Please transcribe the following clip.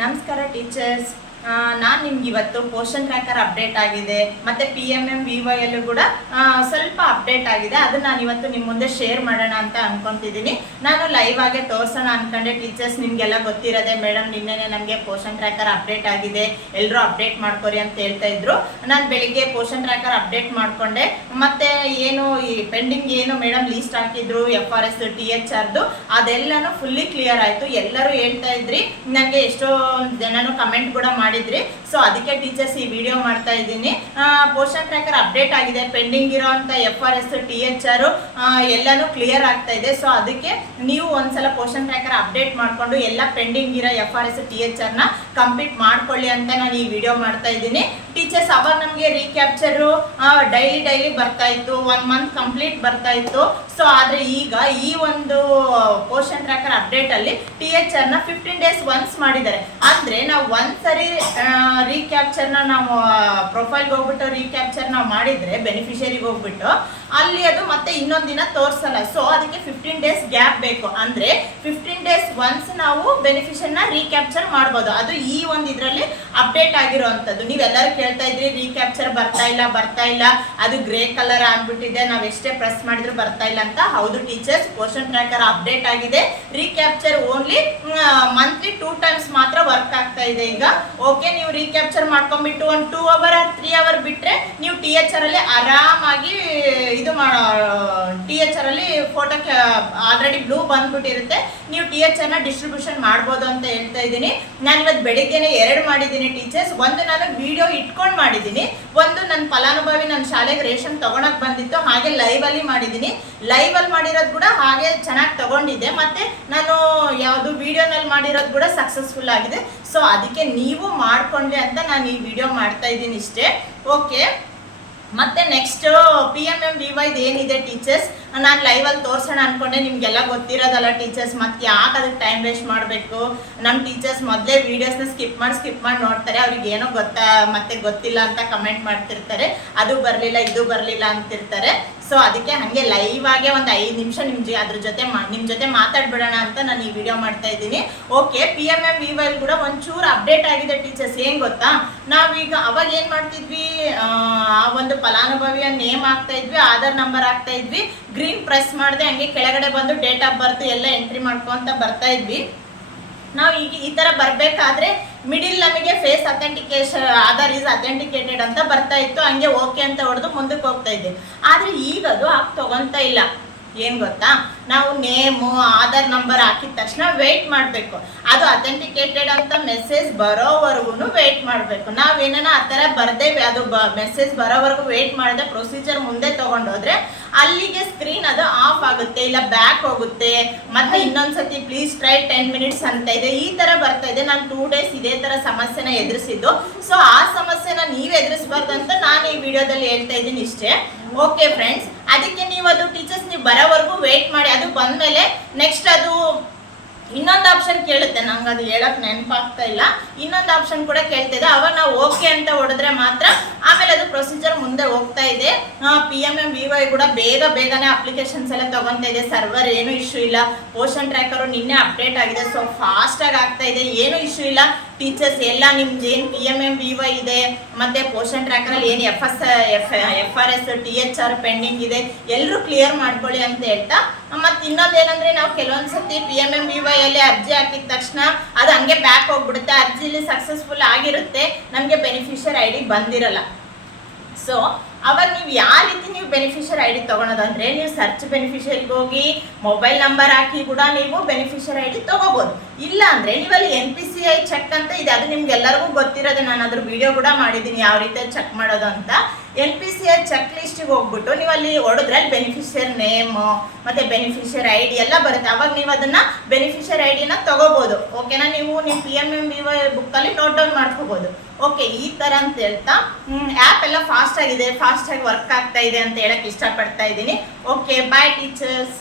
ನಮಸ್ಕಾರ ಟೀಚರ್ಸ್. ನಾನು ನಿಮ್ಗೆ ಇವತ್ತು ಪೋಷನ್ ಟ್ರ್ಯಾಕರ್ ಅಪ್ಡೇಟ್ ಆಗಿದೆ ಮತ್ತು PMM-VY ಯಲ್ಲೂ ಕೂಡ ಸ್ವಲ್ಪ ಅಪ್ಡೇಟ್ ಆಗಿದೆ. ಅದು ನಾನು ಇವತ್ತು ನಿಮ್ಮ ಮುಂದೆ ಶೇರ್ ಮಾಡೋಣ ಅಂತ ಅನ್ಕೊಂತಿದ್ದೀನಿ. ನಾನು ಲೈವ್ ಆಗಿ ತೋರಿಸೋಣ ಅನ್ಕೊಂಡೆ ಟೀಚರ್ಸ್. ನಿಮಗೆಲ್ಲ ಗೊತ್ತಿರೋದೆ ಮೇಡಮ್, ನಿನ್ನೆನೆ ನಮಗೆ ಪೋಷನ್ ಟ್ರ್ಯಾಕರ್ ಅಪ್ಡೇಟ್ ಆಗಿದೆ, ಎಲ್ಲರೂ ಅಪ್ಡೇಟ್ ಮಾಡ್ಕೊರಿ ಅಂತ ಹೇಳ್ತಾ ಇದ್ರು. ನಾನು ಬೆಳಿಗ್ಗೆ ಪೋಷನ್ ಟ್ರ್ಯಾಕರ್ ಅಪ್ಡೇಟ್ ಮಾಡಿಕೊಂಡೆ. ಮತ್ತು ಏನು ಈ ಪೆಂಡಿಂಗ್ ಏನು ಮೇಡಮ್ ಲೀಸ್ಟ್ ಹಾಕಿದ್ರು FRS THRದು ಅದೆಲ್ಲನೂ ಫುಲ್ಲಿ ಕ್ಲಿಯರ್ ಆಯಿತು. ಎಲ್ಲರೂ ಹೇಳ್ತಾ ಇದ್ರಿ, ನನಗೆ ಎಷ್ಟೋ ಜನನು ಕಮೆಂಟ್ ಕೂಡ ಮಾಡಿದ್ರಿ. ಸೊ ಅದಕ್ಕೆ ಟೀಚರ್ಸ್ ಈ ವಿಡಿಯೋ ಮಾಡ್ತಾ ಇದ್ದೀನಿ. ಪೋಷನ್ ಟ್ರ್ಯಾಕರ್ ಅಪ್ಡೇಟ್ ಆಗಿದೆ, ಪೆಂಡಿಂಗ್ ಇರೋಂಥ FRS THR ಎಲ್ಲನೂ ಕ್ಲಿಯರ್ ಆಗ್ತಾ ಇದೆ. ಸೊ ಅದಕ್ಕೆ ನೀವು ಒಂದ್ಸಲ ಪೋಷನ್ ಟ್ರ್ಯಾಕರ್ ಅಪ್ಡೇಟ್ ಮಾಡಿಕೊಂಡು ಎಲ್ಲ ಪೆಂಡಿಂಗ್ ಇರೋ FRS THRನ ಕಂಪ್ಲೀಟ್ ಮಾಡ್ಕೊಳ್ಳಿ ಅಂತ ನಾನು ಈ ವಿಡಿಯೋ ಮಾಡ್ತಾ ಇದ್ದೀನಿ ಟೀಚರ್ಸ್. ಅವಾಗ ನಮಗೆ ರೀಕ್ಯಾಪ್ಚರು ಡೈಲಿ ಬರ್ತಾ ಇತ್ತು, 1 ಮಂತ್ ಕಂಪ್ಲೀಟ್ ಬರ್ತಾ ಇತ್ತು. ಸೊ ಆದರೆ ಈಗ ಈ ಒಂದು ಪೋಷನ್ ಟ್ರ್ಯಾಕರ್ ಅಪ್ಡೇಟಲ್ಲಿ THRನ 15 ಡೇಸ್ ಒನ್ಸ್ ಮಾಡಿದ್ದಾರೆ. ಅಂದರೆ ನಾವು ಒಂದ್ಸರಿ ರೀಕ್ಯಾಪ್ಚರ್ನ ನಾವು ಪ್ರೊಫೈಲ್ಗೆ ಹೋಗ್ಬಿಟ್ಟು ರೀಕ್ಯಾಪ್ಚರ್ ನಾವು ಮಾಡಿದರೆ ಬೆನಿಫಿಷರಿಗೆ ಹೋಗ್ಬಿಟ್ಟು ಅಲ್ಲಿ ಅದು ಮತ್ತೆ ಇನ್ನೊಂದು ದಿನ ತೋರಿಸಲ್ಲ. ಸೊ ಅದಕ್ಕೆ 15 ಡೇಸ್ ಗ್ಯಾಪ್ ಬೇಕು. ಅಂದರೆ 15 ಡೇಸ್ ಒನ್ಸ್ ನಾವು ಬೆನಿಫಿಷನ್ನ ರೀಕ್ಯಾಪ್ಚರ್ ಮಾಡ್ಬೋದು. ಅದು ಈ ಒಂದು ಇದರಲ್ಲಿ ಅಪ್ಡೇಟ್ ಆಗಿರೋವಂಥದ್ದು. ನೀವೆಲ್ಲರೂ ಕೇಳ್ತಾ ಇದ್ರಿ ರೀಕ್ಯಾಪ್ಚರ್ ಬರ್ತಾ ಇಲ್ಲ, ಅದು ಗ್ರೇ ಕಲರ್ ಆಗ್ಬಿಟ್ಟಿದೆ, ನಾವು ಎಷ್ಟೇ ಪ್ರೆಸ್ ಮಾಡಿದ್ರು ಬರ್ತಾ ಇಲ್ಲ ಅಂತ. ಹೌದು ಟೀಚರ್ಸ್, ಪೋಷನ್ ಟ್ರ್ಯಾಕರ್ ಅಪ್ಡೇಟ್ ಆಗಿದೆ. ರೀಕ್ಯಾಪ್ಚರ್ ಓನ್ಲಿ ಮಂತ್ಲಿ 2 ಟೈಮ್ಸ್ ಮಾತ್ರ ವರ್ಕ್ ಆಗ್ತಾ ಇದೆ ಈಗ. ಓಕೆ, ನೀವು ರೀಕ್ಯಾಪ್ಚರ್ ಮಾಡ್ಕೊಂಡ್ಬಿಟ್ಟು ಒಂದು 2 ಅವರ್ 3 ಅವರ್ ಬಿಟ್ಟರೆ ನೀವು THR ಅಲ್ಲಿ ಆರಾಮಾಗಿ ಇದು THR ಅಲ್ಲಿ ಫೋಟೋಕ್ಕೆ ಆಲ್ರೆಡಿ ಬ್ಲೂ ಬಂದ್ಬಿಟ್ಟಿರುತ್ತೆ. ನೀವು THRನ ಡಿಸ್ಟ್ರಿಬ್ಯೂಷನ್ ಮಾಡ್ಬೋದು ಅಂತ ಹೇಳ್ತಾ ಇದ್ದೀನಿ. ನಾನು ಇವತ್ತು ಬೆಳಿಗ್ಗೆನೆ 2 ಮಾಡಿದ್ದೀನಿ ಟೀಚರ್ಸ್. ಒಂದು ನಾನು ವಿಡಿಯೋ ಇಟ್ಕೊಂಡು ಮಾಡಿದ್ದೀನಿ, ಒಂದು ನನ್ನ ಫಲಾನುಭವಿ ನನ್ನ ಶಾಲೆಗೆ ರೇಷನ್ ತಗೊಳಕ್ ಬಂದಿತ್ತು, ಹಾಗೆ ಲೈವಲ್ಲಿ ಮಾಡಿದ್ದೀನಿ. ಲೈವಲ್ಲಿ ಮಾಡಿರೋದು ಕೂಡ ಹಾಗೆ ಚೆನ್ನಾಗಿ ತಗೊಂಡಿದ್ದೆ, ಮತ್ತು ನಾನು ಯಾವುದು ವಿಡಿಯೋನಲ್ಲಿ ಮಾಡಿರೋದು ಕೂಡ ಸಕ್ಸಸ್ಫುಲ್ ಆಗಿದೆ. ಸೊ ಅದಕ್ಕೆ ನೀವು ಮಾಡ್ಕೊಂಡೆ ಅಂತ ನಾನು ಈ ವಿಡಿಯೋ ಮಾಡ್ತಾ ಇದ್ದೀನಿ ಇಷ್ಟೇ. ಓಕೆ, ಮತ್ತೆ ನೆಕ್ಸ್ಟ್ PMM-VY ಏನಿದೆ ಟೀಚರ್ಸ್, ನಾನು ಲೈವಲ್ಲಿ ತೋರಿಸೋಣ ಅನ್ಕೊಂಡೆ. ನಿಮಗೆಲ್ಲ ಗೊತ್ತಿರೋದಲ್ಲ ಟೀಚರ್ಸ್, ಮತ್ತೆ ಯಾಕೆ ಅದಕ್ಕೆ ಟೈಮ್ ವೇಸ್ಟ್ ಮಾಡಬೇಕು. ನಮ್ಮ ಟೀಚರ್ಸ್ ಮೊದಲೇ ವೀಡಿಯೋಸ್ನ ಸ್ಕಿಪ್ ಮಾಡಿ ನೋಡ್ತಾರೆ, ಅವ್ರಿಗೆ ಏನೋ ಮತ್ತೆ ಗೊತ್ತಿಲ್ಲ ಅಂತ ಕಮೆಂಟ್ ಮಾಡ್ತಿರ್ತಾರೆ, ಅದು ಬರಲಿಲ್ಲ ಇದು ಬರಲಿಲ್ಲ ಅಂತಿರ್ತಾರೆ. ಸೊ ಅದಕ್ಕೆ ಹಾಗೆ ಲೈವ್ ಆಗಿ ಒಂದು 5 ನಿಮಿಷ ಅದ್ರ ಜೊತೆ ನಿಮ್ಮ ಜೊತೆ ಮಾತಾಡ್ಬಿಡೋಣ ಅಂತ ನಾನು ಈ ವಿಡಿಯೋ ಮಾಡ್ತಾ ಇದ್ದೀನಿ. ಓಕೆ, PMM-VY ಕೂಡ ಒಂಚೂರು ಅಪ್ಡೇಟ್ ಆಗಿದೆ ಟೀಚರ್ಸ್. ಏನು ಗೊತ್ತಾ, ನಾವೀಗ ಅವಾಗ ಏನು ಮಾಡ್ತಿದ್ವಿ, ಆ ಒಂದು ಫಲಾನುಭವಿಯ ನೇಮ್ ಹಾಕ್ತಾ ಇದ್ವಿ, ಆಧಾರ್ ನಂಬರ್ ಹಾಕ್ತಾ ಇದ್ವಿ, ಗ್ರೀನ್ ಪ್ರೆಸ್ ಮಾಡಿದೆ ಹಂಗೆ ಕೆಳಗಡೆ ಬಂದು ಡೇಟ್ ಆಫ್ ಬರ್ತ್ ಎಲ್ಲ ಎಂಟ್ರಿ ಮಾಡ್ಕೊಂತ ಬರ್ತಾ ಇದ್ವಿ. ನಾವು ಈಗ ಈ ಥರ ಬರಬೇಕಾದ್ರೆ ಮಿಡಿಲ್ ನಮಗೆ face authentication, Aadhaar is authenticated ಅಂತ ಬರ್ತಾ ಇತ್ತು. ಹಂಗೆ ಓಕೆ ಅಂತ ಹೊಡೆದು ಮುಂದಕ್ಕೆ ಹೋಗ್ತಾ ಇದ್ದೆ. ಆದರೆ ಈಗ ಅದು ತಗೊಂತ ಇಲ್ಲ. ಏನು ಗೊತ್ತಾ, ನಾವು ನೇಮು ಆಧಾರ್ ನಂಬರ್ ಹಾಕಿದ ತಕ್ಷಣ ವೆಯ್ಟ್ ಮಾಡಬೇಕು. ಅದು ಅಥೆಂಟಿಕೇಟೆಡ್ ಅಂತ ಮೆಸೇಜ್ ಬರೋವರೆಗೂ ವೆಯ್ಟ್ ಮಾಡಬೇಕು. ನಾವೇನ ಆ ಥರ ಬರ್ದೇವೆ, ಅದು ಮೆಸೇಜ್ ಬರೋವರೆಗೂ ವೆಯ್ಟ್ ಮಾಡಿದೆ ಪ್ರೊಸೀಜರ್ ಮುಂದೆ ತೊಗೊಂಡೋದ್ರೆ ಅಲ್ಲಿಗೆ ಸ್ಕ್ರೀನ್ ಅದು ಆಫ್ ಆಗುತ್ತೆ, ಇಲ್ಲ ಬ್ಯಾಕ್ ಹೋಗುತ್ತೆ. ಮತ್ತೆ ಇನ್ನೊಂದ್ಸತಿ ಪ್ಲೀಸ್ ಟ್ರೈ 10 ಮಿನಿಟ್ಸ್ ಅಂತ ಇದೆ, ಈ ಥರ ಬರ್ತಾ ಇದೆ. ನಾನು 2 ಡೇಸ್ ಇದೇ ಥರ ಸಮಸ್ಯೆನ ಎದುರಿಸಿದ್ದು. ಸೊ ಆ ಸಮಸ್ಯೆನ ನೀವು ಎದುರಿಸಬಾರ್ದು ಅಂತ ನಾನು ಈ ವಿಡಿಯೋದಲ್ಲಿ ಹೇಳ್ತಾ ಇದ್ದೀನಿ ಇಷ್ಟೇ. ಓಕೆ ಫ್ರೆಂಡ್ಸ್, ಅದಕ್ಕೆ ನೀವು ಅದು ಟೀಚರ್ಸ್ ನೀವು ಬರೋವರೆಗೂ ವೆಯ್ಟ್ ಮಾಡಿ. ಅದು ಬಂದಮೇಲೆ ನೆಕ್ಸ್ಟ್ ಅದು ಇನ್ನೊಂದು ಆಪ್ಷನ್ ಕೇಳುತ್ತೆ, ನಂಗೆ ಅದು ಹೇಳಕ್ಕೆ ನೆನಪಾಗ್ತಾ ಇಲ್ಲ. ಇನ್ನೊಂದು ಆಪ್ಷನ್ ಕೂಡ ಕೇಳ್ತಿದೆ, ಅವಾಗ ನಾವು ಓಕೆ ಅಂತ ಹೊಡೆದ್ರೆ ಮಾತ್ರ ಆಮೇಲೆ ಅದು ಪ್ರೊಸೀಜರ್ ಮುಂದೆ ಹೋಗ್ತಾ ಇದೆ. PMM-VY ಕೂಡ ಬೇಗನೆ ಅಪ್ಲಿಕೇಶನ್ಸ್ ಎಲ್ಲ ತಗೊತಾ ಇದೆ. ಸರ್ವರ್ ಏನು ಇಶ್ಯೂ ಇಲ್ಲ. ಪೋಷನ್ ಟ್ರ್ಯಾಕರು ನಿನ್ನೆ ಅಪ್ಡೇಟ್ ಆಗಿದೆ, ಸೊ ಫಾಸ್ಟಾಗಿ ಆಗ್ತಾ ಇದೆ, ಏನು ಇಶ್ಯೂ ಇಲ್ಲ ಟೀಚರ್ಸ್. ಎಲ್ಲ ನಿಮ್ದು ಏನು PMM-VY ಇದೆ ಮತ್ತು ಪೋಷನ್ ಟ್ರ್ಯಾಕರಲ್ಲಿ ಏನು FRS THR ಪೆಂಡಿಂಗ್ ಇದೆ ಎಲ್ಲರೂ ಕ್ಲಿಯರ್ ಮಾಡ್ಕೊಳ್ಳಿ ಅಂತ ಹೇಳ್ತಾ, ಮತ್ತು ಇನ್ನೊಂದು ಏನಂದರೆ ನಾವು ಕೆಲವೊಂದು ಸತಿ PMM-VY ಅಲ್ಲಿ ಅರ್ಜಿ ಹಾಕಿದ ತಕ್ಷಣ ಅದು ಹಂಗೆ ಬ್ಯಾಕ್ ಹೋಗ್ಬಿಡುತ್ತೆ. ಅರ್ಜಿಲಿ ಸಕ್ಸಸ್ಫುಲ್ ಆಗಿರುತ್ತೆ, ನಮಗೆ ಬೆನಿಫಿಷಿಯರ್ ID ಬಂದಿರಲ್ಲ. ಸೊ ಅವಾಗ ನೀವು ಯಾವ ರೀತಿ ನೀವು ಬೆನಿಫಿಷಿಯರ್ ID ತೊಗೊಳೋದಂದರೆ, ನೀವು ಸರ್ಚ್ ಬೆನಿಫಿಷರಿಗೆ ಹೋಗಿ ಮೊಬೈಲ್ ನಂಬರ್ ಹಾಕಿ ಕೂಡ ನೀವು ಬೆನಿಫಿಷಿಯರ್ ID ತೊಗೋಬೋದು. ಇಲ್ಲ ಅಂದರೆ ನೀವಲ್ಲಿ NPCI ಚೆಕ್ ಅಂತ ಇದೆ, ಅದು ನಿಮ್ಗೆಲ್ಲರಿಗೂ ಗೊತ್ತಿರೋದು. ನಾನು ಅದ್ರ ವಿಡಿಯೋ ಕೂಡ ಮಾಡಿದ್ದೀನಿ ಯಾವ ರೀತಿ ಚೆಕ್ ಮಾಡೋದು ಅಂತ. NPCI ಚೆಕ್ ಲಿಸ್ಟಿಗೆ ಹೋಗ್ಬಿಟ್ಟು ನೀವು ಅಲ್ಲಿ ಹೊಡೆದ್ರೆ ಅಲ್ಲಿ ಬೆನಿಫಿಷಿಯರ್ ನೇಮು ಮತ್ತು ಬೆನಿಫಿಷಿಯರ್ ID ಎಲ್ಲ ಬರುತ್ತೆ. ಅವಾಗ ನೀವು ಅದನ್ನು ಬೆನಿಫಿಷಿಯರ್ ID-ನ ತೊಗೋಬೋದು. ಓಕೆನಾ, ನೀವು ನಿಮ್ಮ PMM-VY ಬುಕ್ಕಲ್ಲಿ ನೋಟ್ ಡೌನ್ ಮಾಡ್ಕೋಬೋದು. ಓಕೆ, ಈ ಥರ ಅಂತ ಹೇಳ್ತಾ ಆ್ಯಪ್ ಎಲ್ಲ ಫಾಸ್ಟಾಗಿ ವರ್ಕ್ ಆಗ್ತಾ ಇದೆ ಅಂತ ಹೇಳಕ್ಕೆ ಇಷ್ಟಪಡ್ತಾ ಇದ್ದೀನಿ. ಓಕೆ, ಬಾಯ್ ಟೀಚರ್ಸ್.